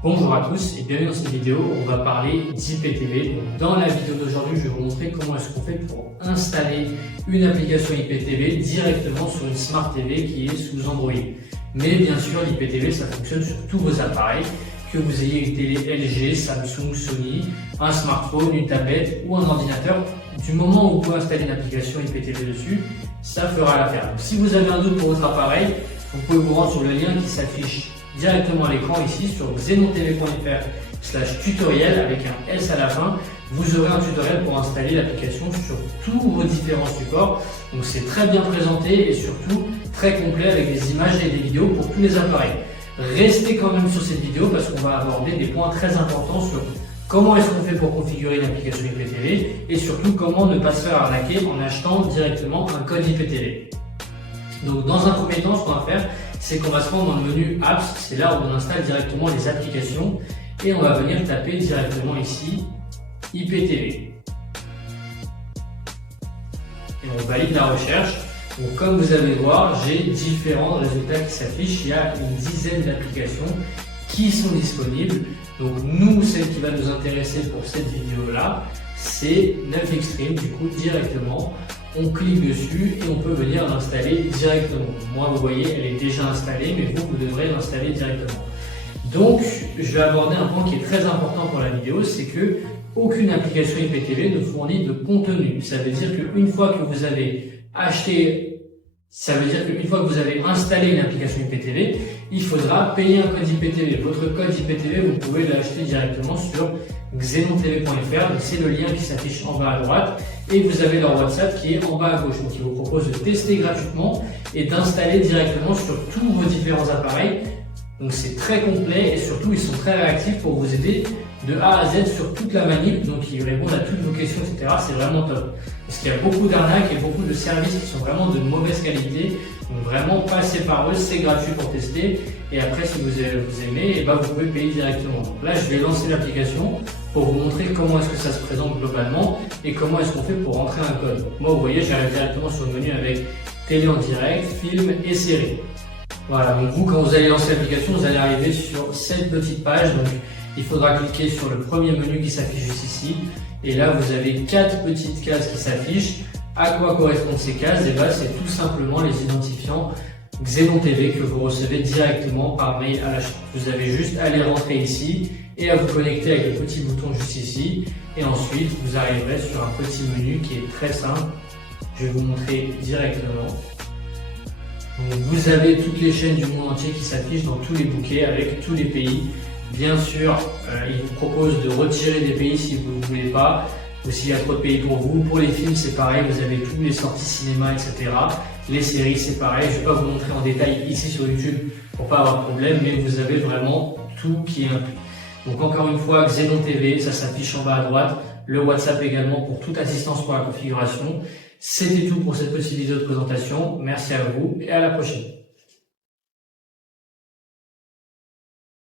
Bonjour à tous et bienvenue dans cette vidéo, on va parler d'IPTV. Dans la vidéo d'aujourd'hui, je vais vous montrer comment est-ce qu'on fait pour installer une application IPTV directement sur une Smart TV qui est sous Android. Mais bien sûr, l'IPTV, ça fonctionne sur tous vos appareils, que vous ayez une télé LG, Samsung, Sony, un smartphone, une tablette ou un ordinateur. Du moment où vous pouvez installer une application IPTV dessus, ça fera l'affaire. Donc si vous avez un doute pour votre appareil, vous pouvez vous rendre sur le lien qui s'affiche directement à l'écran ici sur xenontv.fr/tutoriel avec un S à la fin. Vous aurez un tutoriel pour installer l'application sur tous vos différents supports. Donc c'est très bien présenté et surtout très complet avec des images et des vidéos pour tous les appareils. Restez quand même sur cette vidéo parce qu'on va aborder des points très importants sur comment est-ce qu'on fait pour configurer une application IPTV et surtout comment ne pas se faire arnaquer en achetant directement un code IPTV. Donc dans un premier temps, ce qu'on va faire, c'est qu'on va se rendre dans le menu Apps, c'est là où on installe directement les applications et on va venir taper directement ici IPTV. Et on valide la recherche. Donc comme vous allez voir, j'ai différents résultats qui s'affichent. Il y a une dizaine d'applications qui sont disponibles. Donc nous, celle qui va nous intéresser pour cette vidéo-là, c'est Netflix Stream. Du coup, directement, on clique dessus et on peut venir l'installer directement. Moi, vous voyez, elle est déjà installée, mais vous devrez l'installer directement. Donc, je vais aborder un point qui est très important pour la vidéo, c'est que aucune application IPTV ne fournit de contenu. Ça veut dire qu'une fois que vous avez installé une application IPTV, il faudra payer un code IPTV. Votre code IPTV, vous pouvez l'acheter directement sur xenontv.fr. C'est le lien qui s'affiche en bas à droite et vous avez leur WhatsApp qui est en bas à gauche. Donc, ils vous proposent de tester gratuitement et d'installer directement sur tous vos différents appareils. Donc, c'est très complet et surtout, ils sont très réactifs pour vous aider de A à Z sur toute la manip. Donc, ils répondent à toutes vos questions, etc. C'est vraiment top. Parce qu'il y a beaucoup d'arnaques et beaucoup de services qui sont vraiment de mauvaise qualité. Donc, vraiment, passez par eux, c'est gratuit pour tester. Et après, si vous aimez, vous pouvez payer directement. Donc là, je vais lancer l'application pour vous montrer comment est-ce que ça se présente globalement et comment est-ce qu'on fait pour rentrer un code. Donc, moi, vous voyez, j'arrive directement sur le menu avec télé en direct, film et série. Voilà, donc vous, quand vous allez lancer l'application, vous allez arriver sur cette petite page. Donc, il faudra cliquer sur le premier menu qui s'affiche juste ici. Et là, vous avez 4 petites cases qui s'affichent. À quoi correspondent ces cases? Et c'est tout simplement les identifiants Xenon TV que vous recevez directement par mail à l'achat. Vous avez juste à les rentrer ici et à vous connecter avec le petit bouton juste ici. Et ensuite, vous arriverez sur un petit menu qui est très simple. Je vais vous montrer directement. Donc, vous avez toutes les chaînes du monde entier qui s'affichent dans tous les bouquets avec tous les pays. Bien sûr, il vous propose de retirer des pays si vous ne voulez pas, ou s'il y a trop de pays pour vous. Pour les films, c'est pareil, vous avez toutes les sorties cinéma, etc. Les séries, c'est pareil. Je ne vais pas vous montrer en détail ici sur YouTube pour pas avoir de problème, mais vous avez vraiment tout qui est inclus. Donc encore une fois, Xenon TV, ça s'affiche en bas à droite. Le WhatsApp également pour toute assistance pour la configuration. C'était tout pour cette petite vidéo de présentation. Merci à vous et à la prochaine.